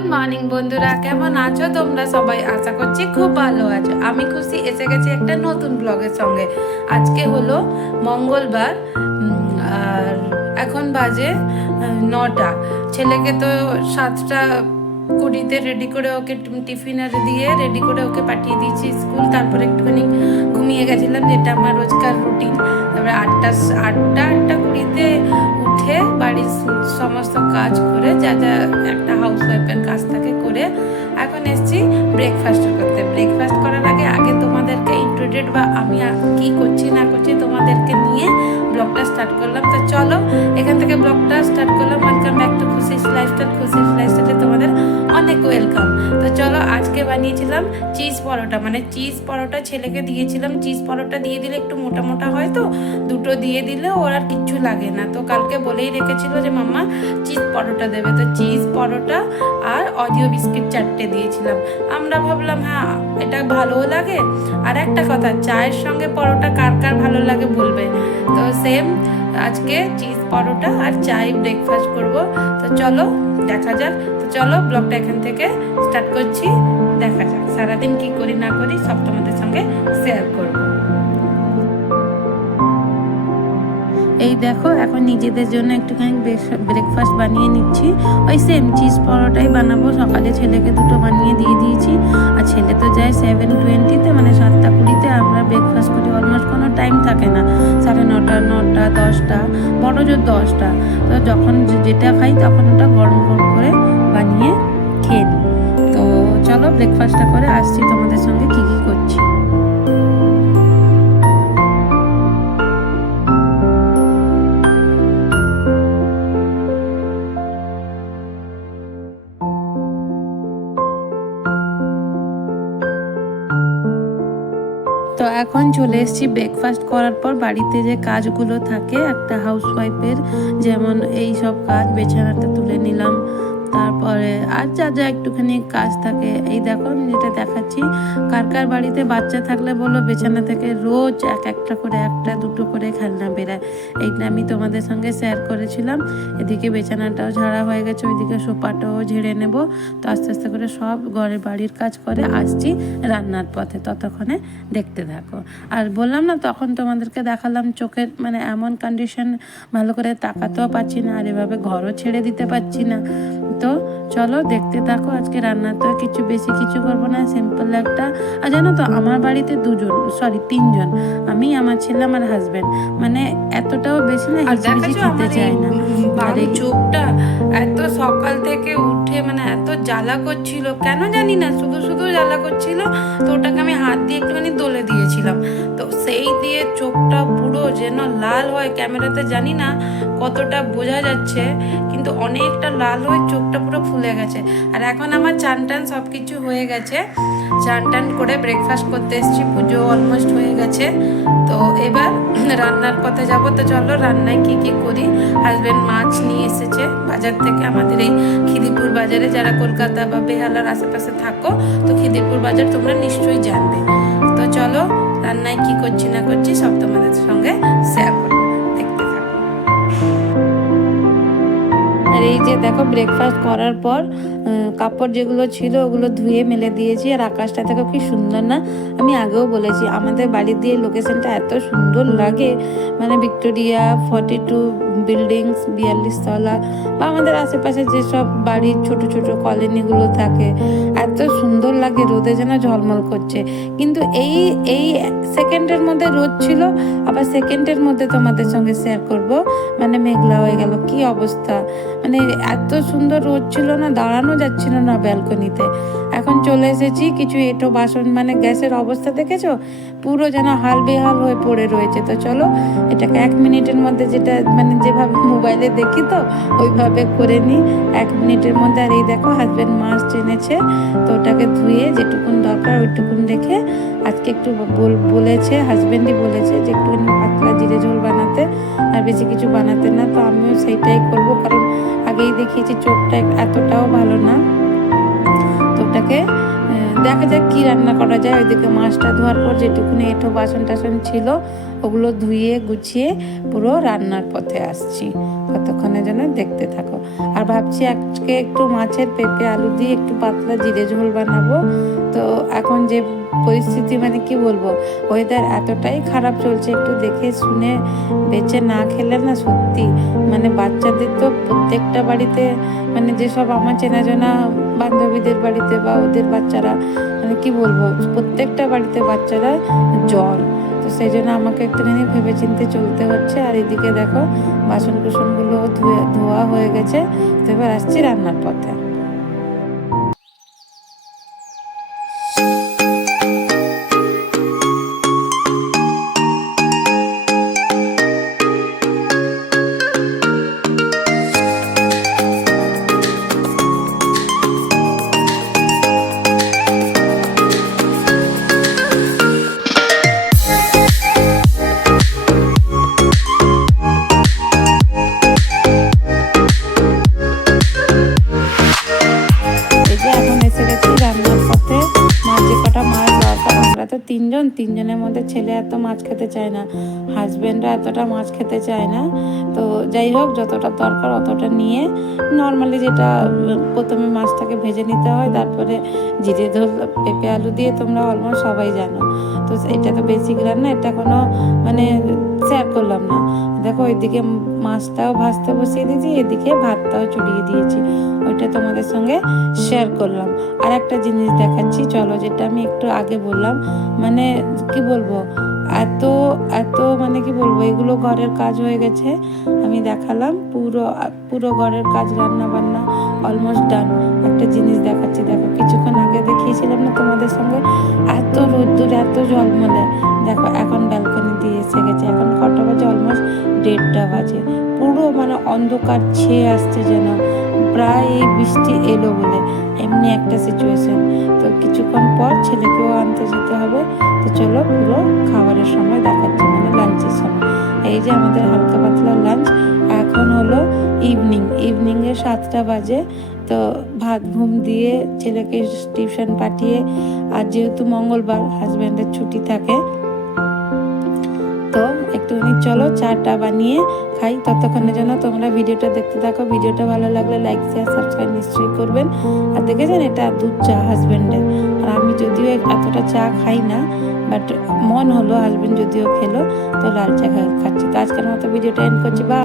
Good morning বন্ধুরা, কেমন আছো তোমরা সবাই? আশা করছি খুব ভালো আছো। আমি খুশি এসে গেছি একটা নতুন ব্লগের সঙ্গে। আজকে হলো মঙ্গলবার আর এখন বাজে 9টা। ছেলেকে তো 7:20 রেডি করে ওকে টিফিনে দিয়ে রেডি করে ওকে পাঠিয়ে দিয়েছি স্কুল। তারপরে একটুখানি ঘুমিয়ে গেছিলাম, যেটা আমার রোজকার রুটিন। তারপরে 8:20 উঠে বাড়ির সমস্ত কাজ করে যা যা একটা হাউসওয়াইফের কাজ থাকে করে এখন এসেছি ব্রেকফাস্ট করতে। ব্রেকফাস্ট করার আগে তোমাদেরকে ইন্ট্রোডিউট বা আমি কি করছি না করছি তোমাদেরকে নিয়ে ব্লগটা স্টার্ট করলাম। তো চলো এখান থেকে ব্লগটা স্টার্ট করলাম। Welcome back to Khushi's lifestyle. Khushi's লাইফস্টাইলে তোমাদের অনেক ওয়েলকাম। তো চলো, আজকে বানিয়েছিলাম চিজ পরোটা, মানে চিজ পরোটা ছেলেকে দিয়েছিলাম। চিজ পরোটা দিয়ে দিলে একটু মোটা মোটা হয়, তো দুটো দিয়ে দিলে ওর আর কিচ্ছু লাগে না। তো কালকে বলেই রেখেছিল যে মাম্মা চিজ পরোটা দেবে, তো চিজ পরোটা আর অরিও বিস্কিট 4টে দিয়েছিলাম। আমরা ভাবলাম হ্যাঁ এটা ভালোও লাগে, আর একটা কথা, চায়ের সঙ্গে পরোটা কার কার ভালো লাগে বলবে। তো সেম আজকে চিজ পরোটা আর চাই ব্রেকফাস্ট করব। তো চলো দেখা যাক। তো চলো ব্লগটা এখান থেকে স্টার্ট করছি। দেখা যাক সারাদিন কি করি না করি সব তোমাদের সঙ্গে শেয়ার করব। এই দেখো এখন নিজেদের জন্য একটুখানি ব্রেকফাস্ট বানিয়ে নিচ্ছি। ওই সেম চিজ পরোটাই বানাবো। সকালে ছেলেকে দুটো বানিয়ে দিয়ে দিয়েছি, আর ছেলে তো যায় 7:20, মানে 7:20। আমরা ব্রেকফাস্ট করি, অলমোস্ট কোনো টাইম থাকে না। 9:30, 9টা, 10টা, বড় জোর 10টা। তো যখন যেটা খাই তখন ওটা গরম করে বানিয়ে খেয়ে নিই। তো চলো ব্রেকফাস্টটা করে আসছি তোমাদের সঙ্গে কী কী করছি। তো এখন চলে এসেছি ব্রেকফাস্ট করার পর। বাড়িতে যে কাজগুলো থাকে একটা হাউসওয়াইফের, যেমন এই সব কাজ, বিছানাটা তুলে নিলাম, তারপরে আর যা যা একটুখানি কাজ থাকে। এই দেখো যেটা দেখাচ্ছি, কার কার বাড়িতে বাচ্চা থাকলে বলো বিছানা থেকে রোজ একটা করে, একটা দুটো করে খেলনা বেরায়। এইটা আমি তোমাদের সঙ্গে শেয়ার করেছিলাম। এদিকে বিছানাটাও ঝাড়া হয়ে গেছে, ওইদিকে সোফাটাও ঝেড়ে নেব। তো আস্তে আস্তে করে সব ঘরের বাড়ির কাজ করে আসছি রান্নার পথে। ততক্ষণে দেখতে থাকো। আর বললাম না তখন তোমাদেরকে দেখালাম চোখের মানে এমন কন্ডিশন, ভালো করে তাকাতেও পাচ্ছি না, আর এভাবে ঘরও ছেড়ে দিতে পারছি না। তো চলো দেখতে থাকো। আজকে রান্না তো বেশি কিছু করবো না, সিম্পল একটা। আর জানো তো আমার বাড়িতে 3জন, আমি, আমার ছেলে, আমার হাজবেন্ড, মানে এতটাও বেশি না হিচবিচি খেতে চাই না। আর এই চোখটা এত সকাল থেকে উঠে মানে এত জ্বালা করছিল, কেন জানি না, শুধু শুধু জ্বালা করছিল। তো ওটাকে আমি হাত দিয়ে একটুখানি দলে দিয়েছিলাম। তো সেই দিয়ে চোখটা পুরো যেন লাল হয়, ক্যামেরাতে জানি না কতটা বোঝা যাচ্ছে, কিন্তু অনেকটা লাল হয়ে চোখটা পুরো ফুলে গেছে। আর এখন আমার চান টান সব কিছু হয়ে গেছে, চান টান করে ব্রেকফাস্ট করতে এসেছি, পুজো অলমোস্ট হয়ে গেছে। তো এবার রান্নার পথে যাব। তো চলো রান্নায় কি কি করি। হাজব্যান্ড মাছ নিয়ে এসেছে বাজার থেকে, আমাদের এই খিদিরপুর বাজারে। যারা কলকাতা বা বেহালার আশেপাশে থাকো তো খিদিরপুর বাজার তোমরা নিশ্চয়ই জানবে। তো চলো রান্নায় কি করছি না করছি সব তোমাদের সঙ্গে শেয়ার করবো, দেখতে থাকো। আর এই যে দেখো ব্রেকফাস্ট করার পর কাপড় যেগুলো ছিল ওগুলো ধুয়ে মেলে দিয়েছি। আর আকাশটা দেখো কি সুন্দর না। আমি আগেও বলেছি আমাদের বাড়ির দিয়ে লোকেশনটা এত সুন্দর লাগে, মানে ভিক্টোরিয়া 42 বিল্ডিংস, 42 তলা, বা আমাদের আশেপাশে যেসব বাড়ির ছোট ছোট কলোনিগুলো থাকে, এত সুন্দর লাগে। রোদে যেন ঝলমল করছে, কিন্তু এই এই সেকেন্ডের মধ্যে রোদ ছিল, আবার সেকেন্ডের মধ্যে তোমাদের সঙ্গে শেয়ার করব মানে মেঘলা হয়ে গেল। কি অবস্থা, মানে এত সুন্দর রোদ ছিল না, দাঁড়ানো যাচ্ছিল না ব্যালকনিতে। এখন চলে এসেছি, কিছু এঁটো বাসন, মানে গ্যাসের অবস্থা দেখেছো পুরো যেন হাল বেহাল হয়ে পড়ে রয়েছে। তো চলো এটাকে 1 মিনিটের মধ্যে, যেটা মানে যেভাবে মোবাইলে দেখি তো ওইভাবে করে নিই 1 মিনিটের মধ্যে। আর এই দেখো হাজব্যান্ড মাছ এনেছে, তো ওটাকে ধুয়ে যেটুকুন দরকার ওইটুকুন রেখে আজকে একটু বলেছে, হাজব্যান্ডই বলেছে যে একটু পাতলা জিরে ঝোল বানাতে, আর বেশি কিছু বানাতে না। তো আমিও সেইটাই করবো, কারণ আগেই দেখিয়েছি চোখটা এতটাও ভালো না। তো ওটাকে দেখা যাক কি রান্না করা যায়। ওইদিকে মাছটা ধোয়ার পর যেটুকুনি এঁটো বাসন টাসন ছিল ওগুলো ধুয়ে গুছিয়ে পুরো রান্নার পথে আসছি। ততক্ষণের জন্য দেখতে থাকো। আর ভাবছি আজকে একটু মাছের পেঁপে আলু দিয়ে একটু পাতলা জিরে ঝোল বানাবো। তো এখন যে পরিস্থিতি মানে কি বলবো, ওয়েদার এতটাই খারাপ চলছে, একটু দেখে শুনে বেঁচে না খেলে না সত্যি মানে বাচ্চাদের তো প্রত্যেকটা বাড়িতে মানে যেসব আমার চেনা জানা বান্ধবীদের বাড়িতে বা ওদের বাচ্চারা মানে কি বলবো প্রত্যেকটা বাড়িতে বাচ্চারা জ্বর। তো সেই জন্য আমাকে একটুখানি ভেবে চিন্তে চলতে হচ্ছে। আর এদিকে দেখো বাসন কুসনগুলো ধোয়া হয়ে গেছে। তো এবার আসছি রান্নার পথে। তো তিনজনের মধ্যে ছেলে এত মাছ খেতে চায় না, হাজব্যান্ডরা এতটা মাছ খেতে চায় না। তো যাই হোক যতটা দরকার অতটা নিয়ে নর্মালি যেটা প্রথমে মাছটাকে ভেজে নিতে হয়, তারপরে জিরে ঝোল পেঁপে আলু দিয়ে তোমরা অলমোস্ট সবাই জানো। তো এটা তো বেসিক রান্না, এটা কোনো মানে শেয়ার করলাম না। দেখো ওইদিকে মাছটাও ভাজতে বসিয়ে দিয়েছি, এদিকে ভাতটাও চড়িয়ে দিয়েছি, ওইটা তোমাদের সঙ্গে শেয়ার করলাম। আর একটা জিনিস দেখাচ্ছি চলো, যেটা আমি একটু আগে বললাম, মানে কি বলবো এত এত মানে কি বলবো এগুলো ঘরের কাজ হয়ে গেছে। আমি দেখালাম পুরো পুরো ঘরের কাজ, রান্না বান্না অলমোস্ট ডান। একটা জিনিস দেখাচ্ছি, দেখো কিছুক্ষণ আগে দেখিয়েছিলাম না তোমাদের সঙ্গে এত রোদ্দুর এত জলমলে, দেখো এখন ব্যালকনি দিয়ে এসে গেছে। এখন কটা বাজে, অলমোস্ট 1:30 বাজে। পুরো মানে অন্ধকার ছেয়ে আসছে, যেন প্রায় এই বৃষ্টি এলো বলে এমনি একটা সিচুয়েশন। তো কিছুক্ষণ পর ছেলেকেও আনতে যেতে হবে। তো চলো পুরো খাবারের সময় দেখাচ্ছি, মানে লাঞ্চের সময়। এই যে আমাদের হালকা পাতলা লাঞ্চ। এখন হলো ইভিনিংয়ে 7টা বাজে। তো ভাত ঘুম দিয়ে ছেলেকে টিউশন পাঠিয়ে, আর যেহেতু মঙ্গলবার হাজব্যান্ডের ছুটি থাকে, তো একটুখানি চলো চাটা বানিয়ে খাই। ততক্ষণের জন্য তোমরা ভিডিওটা দেখতে থাকো। ভিডিওটা ভালো লাগলে লাইক শেয়ার সাবস্ক্রাইব নিশ্চয়ই করবেন। আর দেখেছেন এটা দুধ চা হাজব্যান্ডের, আর আমি যদিও এতটা চা খাই না, বাট মন হলো হাজব্যান্ড যদিও খেলো, তো লাল চা খাচ্ছি। তো আজকের মতো ভিডিওটা এন্ড করছি। বা